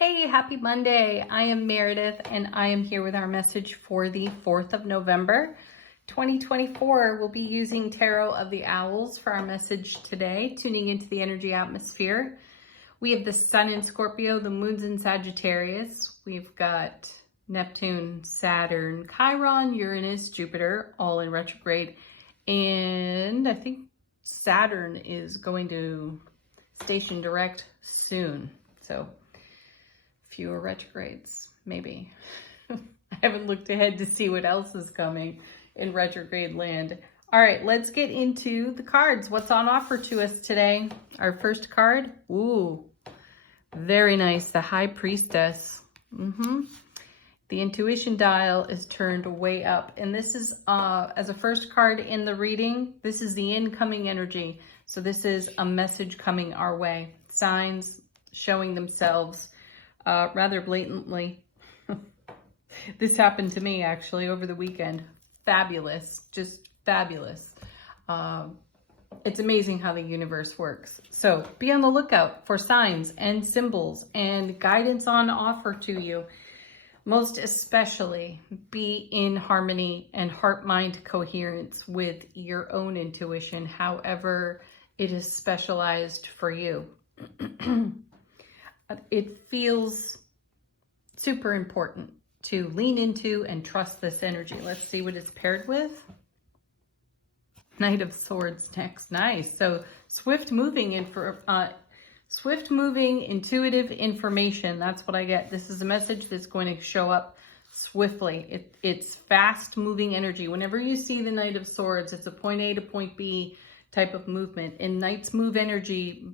Hey, happy Monday. I am Meredith and I am here with our message for the 4th of November, 2024. We'll be using Tarot of the Owls for our message today, tuning into the energy atmosphere. We have the Sun in Scorpio, the Moon's in Sagittarius. We've got Neptune, Saturn, Chiron, Uranus, Jupiter, all in retrograde. And I think Saturn is going to station direct soon. So fewer retrogrades, maybe. I haven't looked ahead to see what else is coming in retrograde land. All right, let's get into the cards. What's on offer to us today? Our first card, ooh, very nice, the High Priestess. The intuition dial is turned way up. And this is, as a first card in the reading, this is the incoming energy. So this is a message coming our way. Signs showing themselves rather blatantly. This happened to me actually over the weekend. Fabulous, just fabulous. It's amazing how the universe works. So be on the lookout for signs and symbols and guidance on offer to you. Most especially, be in harmony and heart-mind coherence with your own intuition, however it is specialized for you. It feels super important to lean into and trust this energy. Let's see what it's paired with. Knight of Swords next. Nice. So swift moving intuitive information. That's what I get. This is a message that's going to show up swiftly. It's fast moving energy. Whenever you see the Knight of Swords, it's a point A to point B type of movement. And knights move energy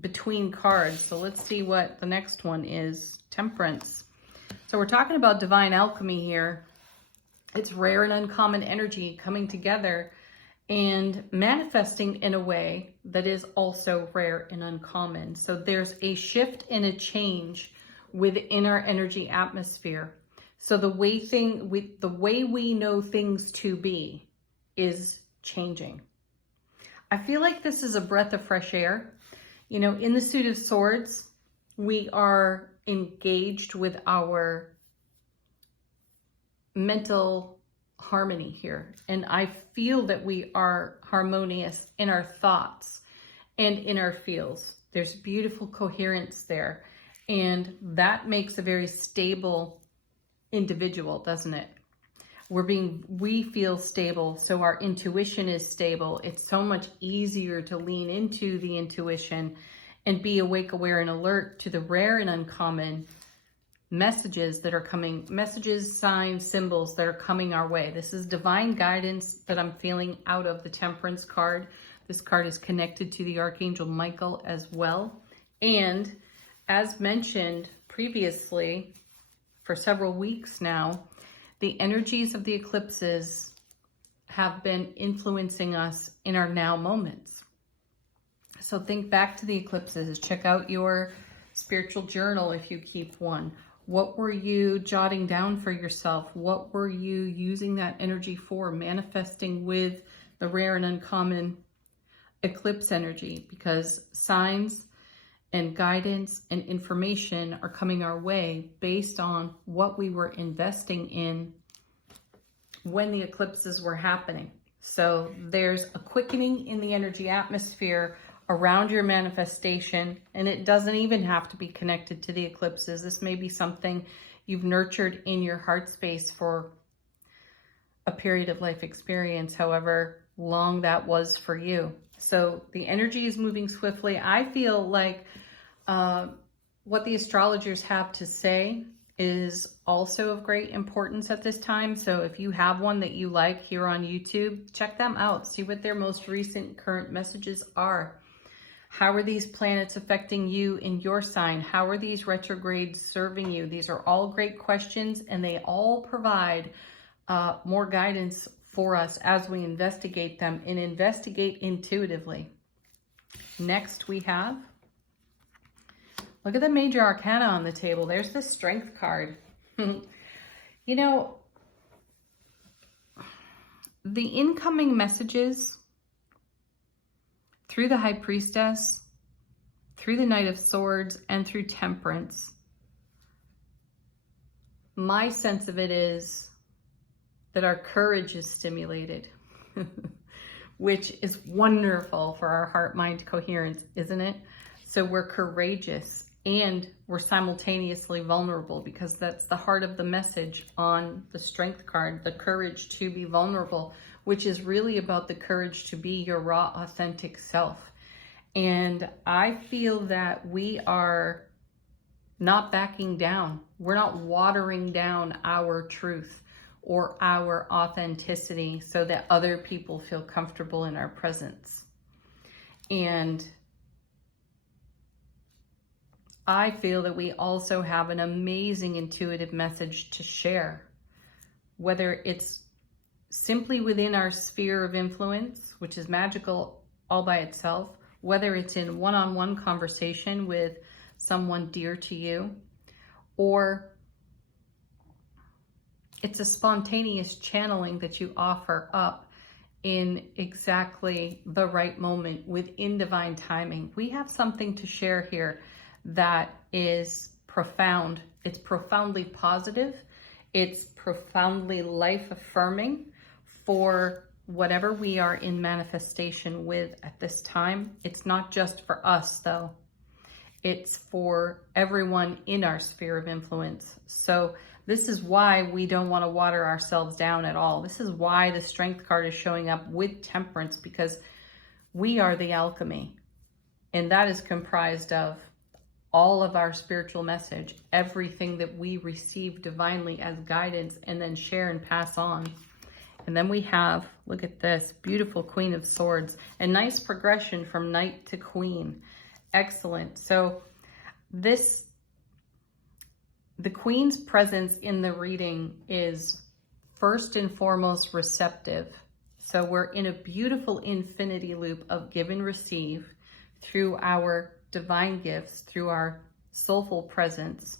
between cards. So let's see what the next one is. Temperance. So we're talking about divine alchemy here. It's rare and uncommon energy coming together and manifesting in a way that is also rare and uncommon. So there's a shift and a change within our energy atmosphere. So the way we know things to be is changing. I feel like this is a breath of fresh air. You know, in the Suit of Swords, we are engaged with our mental harmony here. And I feel that we are harmonious in our thoughts and in our feels. There's beautiful coherence there. And that makes a very stable individual, doesn't it? We feel stable, so our intuition is stable. It's so much easier to lean into the intuition and be awake, aware, and alert to the rare and uncommon messages that are coming, messages, signs, symbols that are coming our way. This is divine guidance that I'm feeling out of the Temperance card. This card is connected to the Archangel Michael as well. And as mentioned previously, for several weeks now, the energies of the eclipses have been influencing us in our now moments. So think back to the eclipses. Check out your spiritual journal if you keep one. What were you jotting down for yourself? What were you using that energy for? Manifesting with the rare and uncommon eclipse energy, because signs and guidance and information are coming our way based on what we were investing in when the eclipses were happening. So there's a quickening in the energy atmosphere around your manifestation, and it doesn't even have to be connected to the eclipses. This may be something you've nurtured in your heart space for a period of life experience, however long that was for you. So the energy is moving swiftly. I feel like what the astrologers have to say is also of great importance at this time. So if you have one that you like here on YouTube, check them out. See what their most recent current messages are. How are these planets affecting you in your sign? How are these retrogrades serving you? These are all great questions, and they all provide more guidance for us as we investigate them and investigate intuitively. Next we have, look at the major arcana on the table. There's the Strength card. You know, the incoming messages through the High Priestess, through the Knight of Swords and through Temperance, my sense of it is that our courage is stimulated, which is wonderful for our heart-mind coherence, isn't it? So we're courageous and we're simultaneously vulnerable, because that's the heart of the message on the Strength card, the courage to be vulnerable, which is really about the courage to be your raw, authentic self. And I feel that we are not backing down. We're not watering down our truth or our authenticity so that other people feel comfortable in our presence. And I feel that we also have an amazing intuitive message to share, whether it's simply within our sphere of influence, which is magical all by itself, whether it's in one-on-one conversation with someone dear to you, or it's a spontaneous channeling that you offer up in exactly the right moment within divine timing. We have something to share here that is profound. It's profoundly positive. It's profoundly life-affirming for whatever we are in manifestation with at this time. It's not just for us, though. It's for everyone in our sphere of influence. So this is why we don't want to water ourselves down at all. This is why the Strength card is showing up with Temperance, because we are the alchemy. And that is comprised of all of our spiritual message, everything that we receive divinely as guidance and then share and pass on. And then we have, look at this, beautiful Queen of Swords, a nice progression from Knight to Queen. Excellent. So the Queen's presence in the reading is first and foremost receptive. So we're in a beautiful infinity loop of give and receive through our divine gifts, through our soulful presence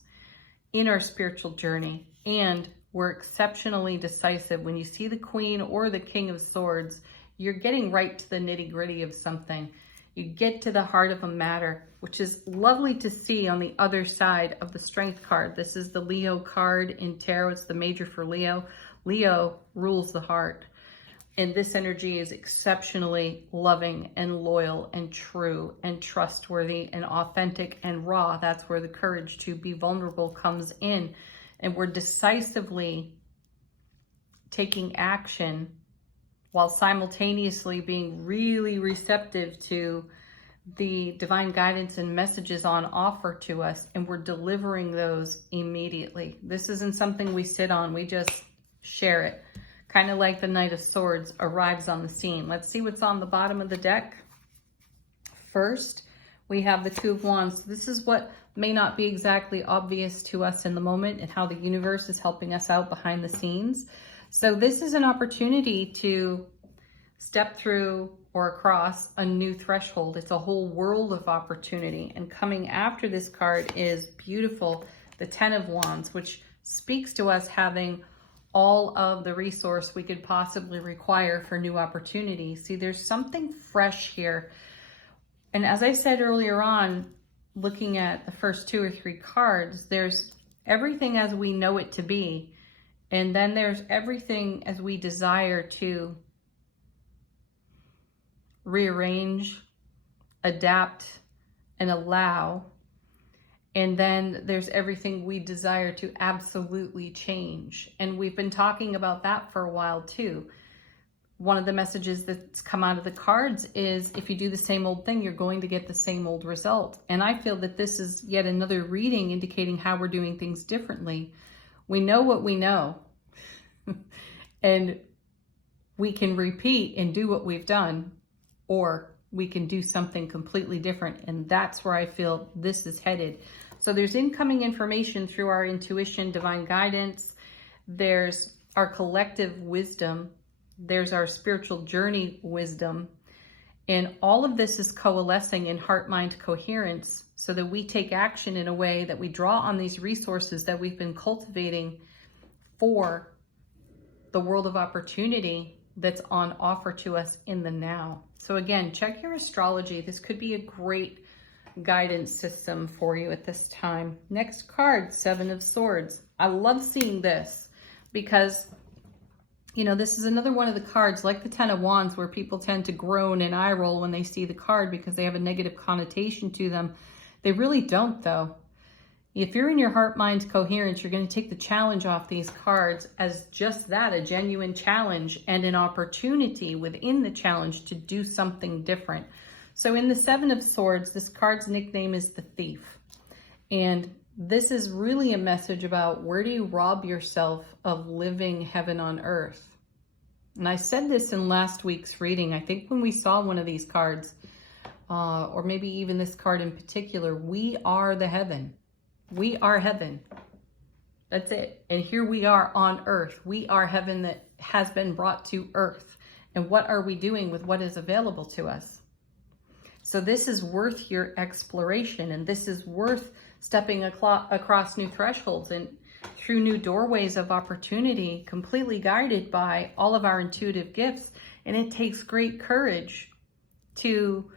in our spiritual journey. And we're exceptionally decisive. When you see the Queen or the King of Swords, you're getting right to the nitty-gritty of something. You get to the heart of a matter, which is lovely to see on the other side of the Strength card. This is the Leo card in tarot. It's the major for Leo. Leo rules the heart. And this energy is exceptionally loving and loyal and true and trustworthy and authentic and raw. That's where the courage to be vulnerable comes in. And we're decisively taking action while simultaneously being really receptive to the divine guidance and messages on offer to us. And we're delivering those immediately. This isn't something we sit on. We just share it. Kind of like the Knight of Swords arrives on the scene. Let's see what's on the bottom of the deck. First, we have the Two of Wands. This is what may not be exactly obvious to us in the moment and how the universe is helping us out behind the scenes. So this is an opportunity to step through or across a new threshold. It's a whole world of opportunity. And coming after this card is beautiful, the Ten of Wands, which speaks to us having all of the resource we could possibly require for new opportunities. See, there's something fresh here. And as I said earlier on, looking at the first 2 or 3 cards, there's everything as we know it to be. And then there's everything as we desire to rearrange, adapt, and allow. And then there's everything we desire to absolutely change. And we've been talking about that for a while too. One of the messages that's come out of the cards is if you do the same old thing, you're going to get the same old result. And I feel that this is yet another reading indicating how we're doing things differently. We know what we know. And we can repeat and do what we've done, or we can do something completely different. And that's where I feel this is headed. So there's incoming information through our intuition, divine guidance. There's our collective wisdom. There's our spiritual journey wisdom. And all of this is coalescing in heart-mind coherence so that we take action in a way that we draw on these resources that we've been cultivating for the world of opportunity that's on offer to us in the now. So again, check your astrology. This could be a great guidance system for you at this time. Next card, Seven of Swords. I love seeing this because, you know, this is another one of the cards, like the Ten of Wands, where people tend to groan and eye roll when they see the card because they have a negative connotation to them. They really don't, though. If you're in your heart-mind coherence, you're going to take the challenge off these cards as just that, a genuine challenge and an opportunity within the challenge to do something different. So in the Seven of Swords, this card's nickname is the Thief. And this is really a message about where do you rob yourself of living heaven on earth? And I said this in last week's reading. I think when we saw one of these cards, or maybe even this card in particular, we are the heaven. We are heaven. That's it. And here we are on earth. We are heaven that has been brought to earth. And what are we doing with what is available to us? So this is worth your exploration, and this is worth stepping across new thresholds and through new doorways of opportunity, completely guided by all of our intuitive gifts. And it takes great courage to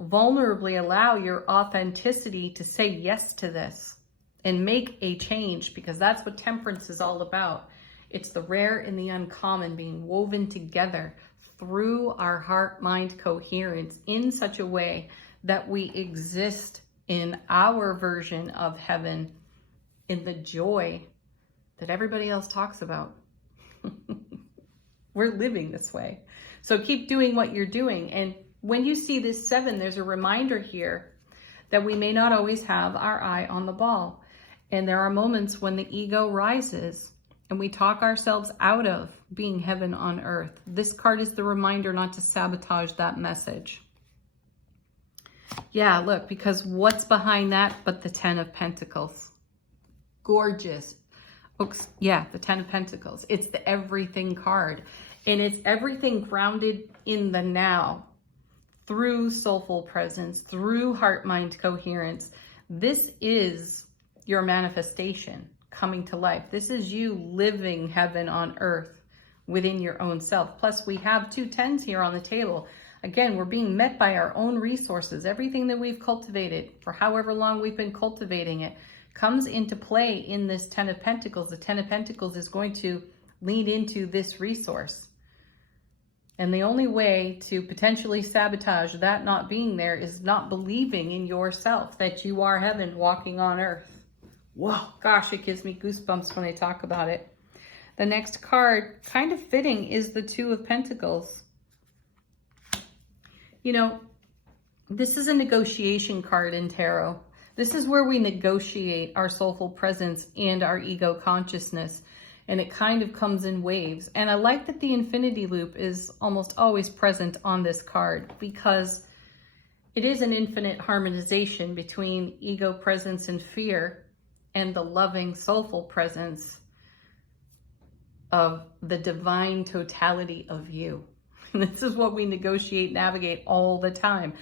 vulnerably allow your authenticity to say yes to this and make a change, because that's what temperance is all about. It's the rare and the uncommon being woven together through our heart-mind coherence in such a way that we exist in our version of heaven in the joy that everybody else talks about. We're living this way. So keep doing what you're doing. And when you see this 7, there's a reminder here that we may not always have our eye on the ball. And there are moments when the ego rises and we talk ourselves out of being heaven on earth. This card is the reminder not to sabotage that message. Yeah, look, because what's behind that but the 10 of Pentacles? Gorgeous. Oops, yeah, the 10 of Pentacles. It's the everything card. And it's everything grounded in the now, through soulful presence, through heart-mind coherence. This is your manifestation coming to life. This is you living heaven on earth within your own self. Plus, we have 2 10s here on the table. Again, we're being met by our own resources. Everything that we've cultivated for however long we've been cultivating it comes into play in this 10 of Pentacles. The 10 of Pentacles is going to lean into this resource. And the only way to potentially sabotage that not being there is not believing in yourself, that you are heaven walking on earth. Whoa, gosh, it gives me goosebumps when I talk about it. The next card, kind of fitting, is the 2 of Pentacles. You know, this is a negotiation card in tarot. This is where we negotiate our soulful presence and our ego consciousness. And it kind of comes in waves. And I like that the infinity loop is almost always present on this card, because it is an infinite harmonization between ego presence and fear and the loving soulful presence of the divine totality of you. And this is what we negotiate, navigate all the time.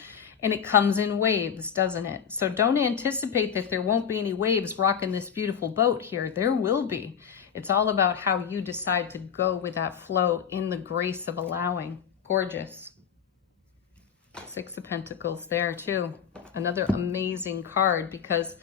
And it comes in waves, doesn't it? So don't anticipate that there won't be any waves rocking this beautiful boat here. There will be. It's all about how you decide to go with that flow in the grace of allowing. Gorgeous. 6 of Pentacles there too. Another amazing card, because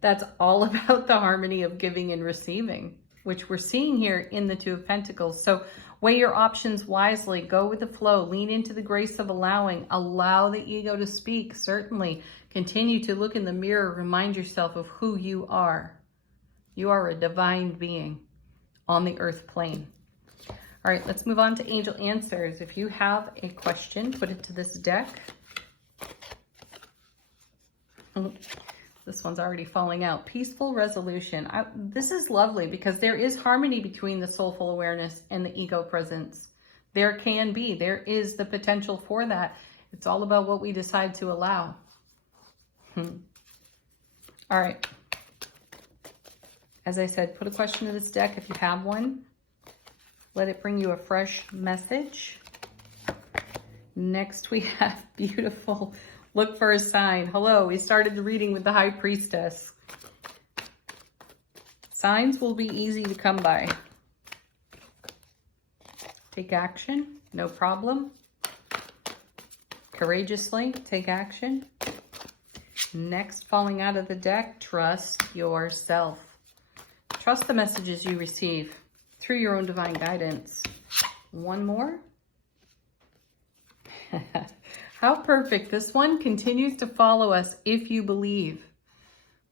that's all about the harmony of giving and receiving, which we're seeing here in the 2 of Pentacles. So weigh your options wisely. Go with the flow. Lean into the grace of allowing. Allow the ego to speak, certainly. Continue to look in the mirror. Remind yourself of who you are. You are a divine being on the earth plane. All right, let's move on to angel answers. If you have a question, put it to this deck. This one's already falling out. Peaceful resolution. This is lovely because there is harmony between the soulful awareness and the ego presence. There is the potential for that. It's all about what we decide to allow. All right. As I said, put a question to this deck if you have one. Let it bring you a fresh message. Next we have beautiful, look for a sign. Hello, we started the reading with the High Priestess. Signs will be easy to come by. Take action, no problem. Courageously take action. Next, falling out of the deck, trust yourself. Trust the messages you receive through your own divine guidance. One more. How perfect. This one continues to follow us if you believe.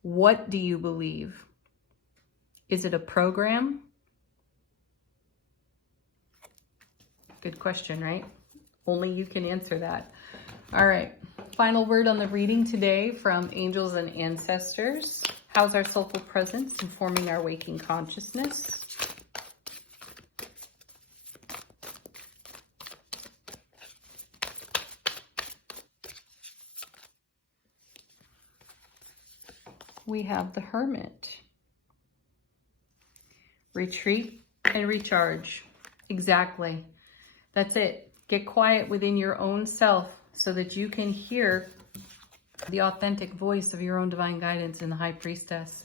What do you believe? Is it a program? Good question, right? Only you can answer that. All right. Final word on the reading today from angels and ancestors. How's our soulful presence informing our waking consciousness? We have the Hermit. Retreat and recharge. Exactly. That's it. Get quiet within your own self so that you can hear the authentic voice of your own divine guidance in the High Priestess.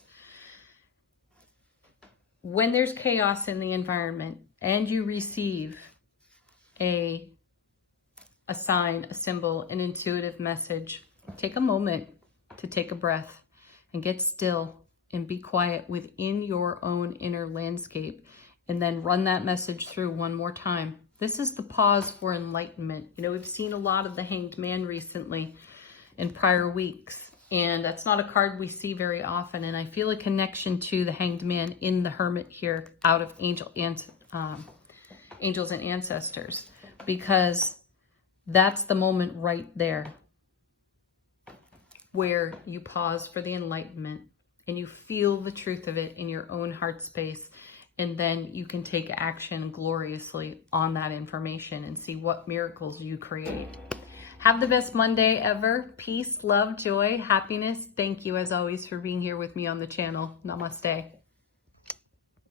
When there's chaos in the environment and you receive a sign, a symbol, an intuitive message, take a moment to take a breath and get still and be quiet within your own inner landscape, and then run that message through one more time. This is the pause for enlightenment. You know, we've seen a lot of the Hanged Man recently in prior weeks, and that's not a card we see very often. And I feel a connection to the Hanged Man in the Hermit here out of angels and ancestors, because that's the moment right there where you pause for the enlightenment and you feel the truth of it in your own heart space. And then you can take action gloriously on that information and see what miracles you create. Have the best Monday ever. Peace, love, joy, happiness. Thank you as always for being here with me on the channel. Namaste.